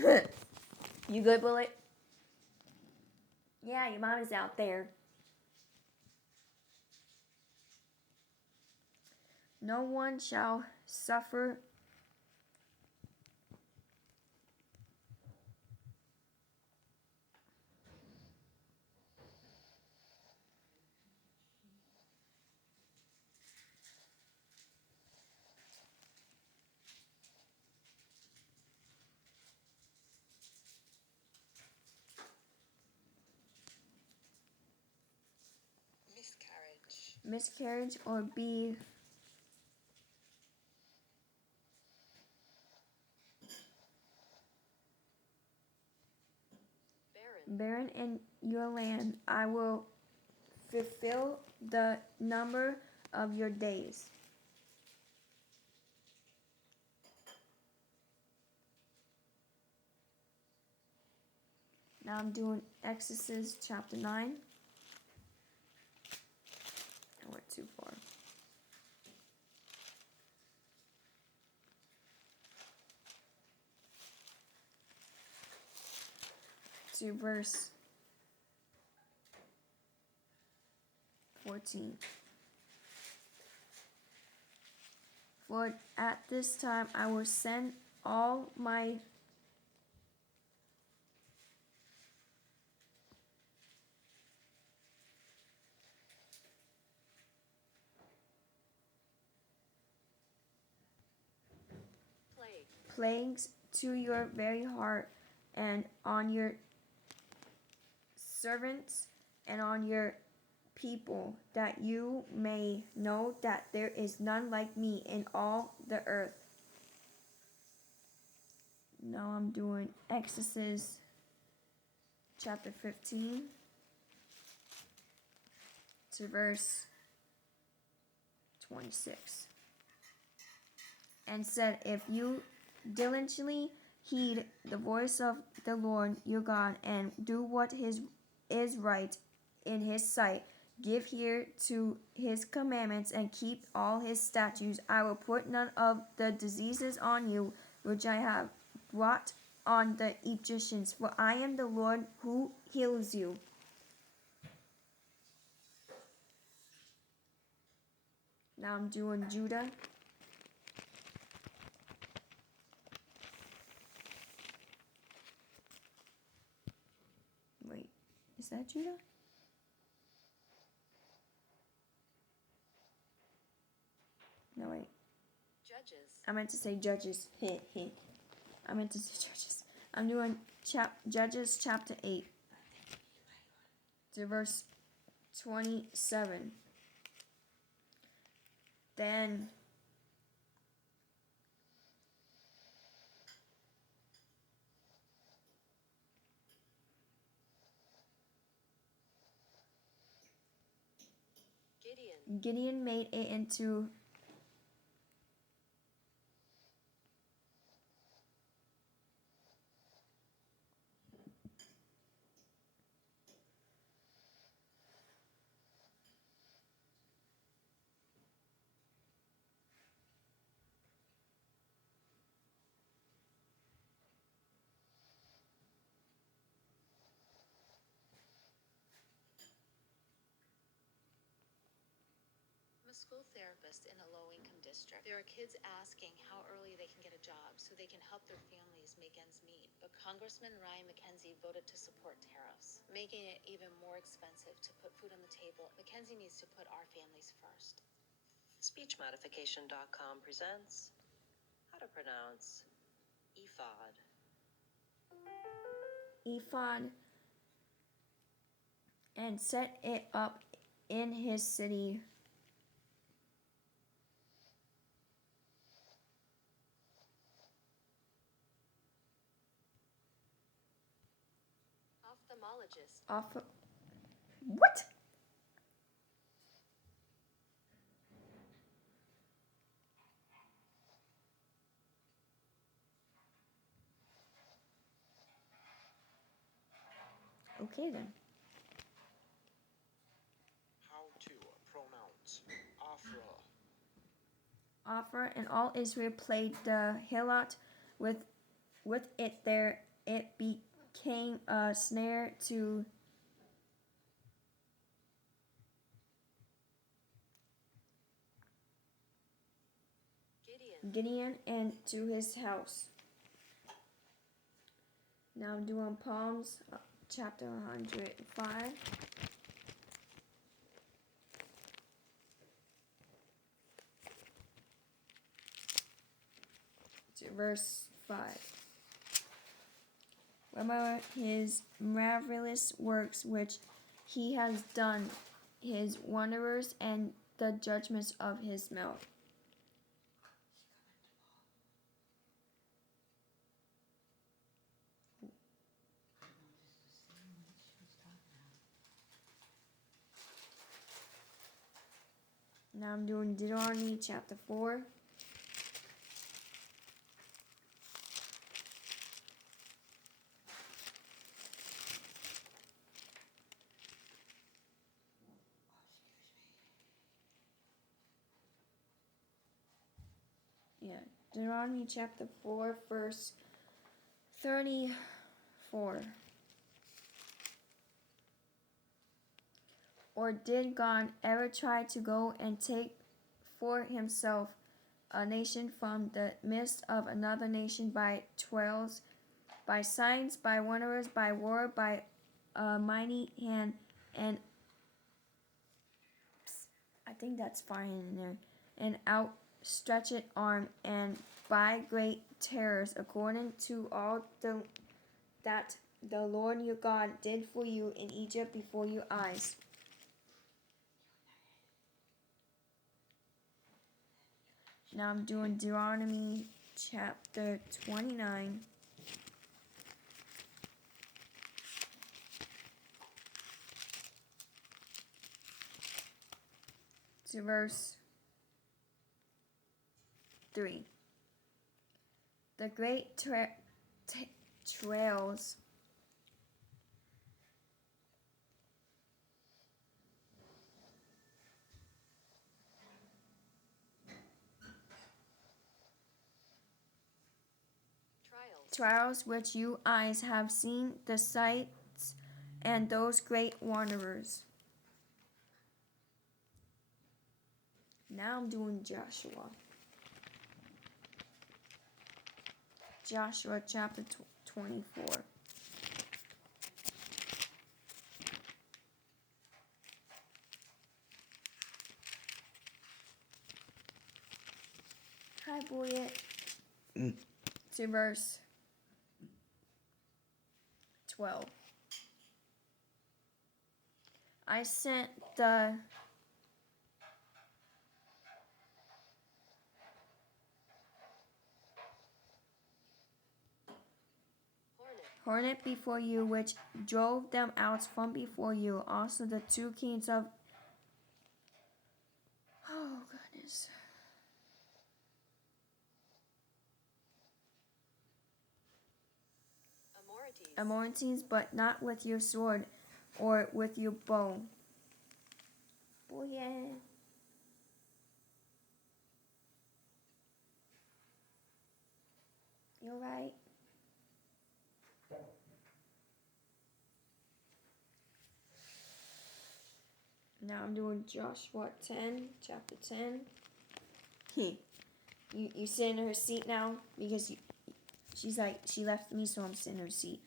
You good, Bullet? Yeah, your mom is out there. No one shall suffer miscarriage or be barren in your land. I will fulfill the number of your days. Now I'm doing Exodus chapter 9. I went too far. To verse 14. For at this time I will send all my plagues to your very heart and on your servants and on your people, that you may know that there is none like me in all the earth. Now I'm doing Exodus chapter 15 to verse 26. And said, if you diligently heed the voice of the Lord your God and do what is right in his sight, give ear to his commandments and keep all his statutes, I will put none of the diseases on you which I have brought on the Egyptians, for I am the Lord who heals you. Now I'm doing Judah. Wait, is that Judah? No, wait. Judges. I meant to say Judges. I meant to say Judges. I'm doing Judges chapter 8 to verse 27. Then Gideon made it into I'm a school therapist in a low-income district. There are kids asking how early they can get a job so they can help their families make ends meet. But Congressman Ryan McKenzie voted to support tariffs, making it even more expensive to put food on the table. McKenzie needs to put our families first. SpeechModification.com presents how to pronounce ephod. ephod and set it up in his city. Ophthalmologist. What? Okay then. How to pronounce Afra. Offer and all Israel played the Hilot with it their bring a snare to Gideon and to his house. Now I'm doing Psalms chapter 105. To verse 5. Remember his marvelous works which he has done, his wonders and the judgments of his mouth. Now I'm doing Deuteronomy chapter 4. Yeah, Deuteronomy chapter 4, verse 34. Or did God ever try to go and take for himself a nation from the midst of another nation by trials, by signs, by wonders, by war, by a mighty hand, and I think that's fine in there, an outstretched arm, and by great terrors, according to all that the Lord your God did for you in Egypt before your eyes? Now I'm doing Deuteronomy chapter 29. To verse 3. The great trails trials which you eyes have seen, the sights and those great wanderers. Now I'm doing Joshua. Joshua chapter 24. Hi, boy. To verse 12. I sent the hornet before you, which drove them out from before you. Also the two kings of... Oh, goodness. Amorites, but not with your sword or with your bow. Oh, yeah. You alright? Now I'm doing Joshua 10, chapter 10. You sit in her seat now because she's like, she left me, so I'm sitting in her seat.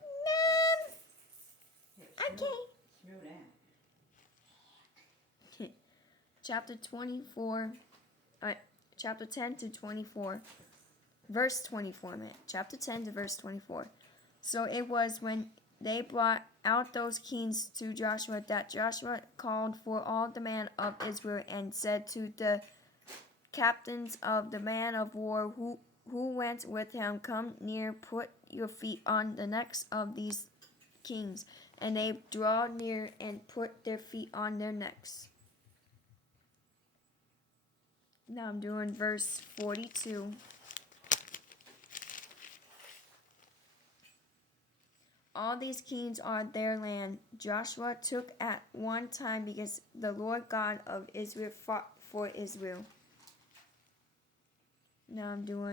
Mom! Okay. Chapter 24, chapter 10 to 24. Verse 24, man. Chapter 10 to verse 24. So it was when they brought out those kings to Joshua that Joshua called for all the men of Israel and said to the captains of the men of war who went with him, come near, put your feet on the necks of these kings. And they draw near and put their feet on their necks. Now I'm doing verse 42. All these kings are their land. Joshua took at one time because the Lord God of Israel fought for Israel. Now I'm doing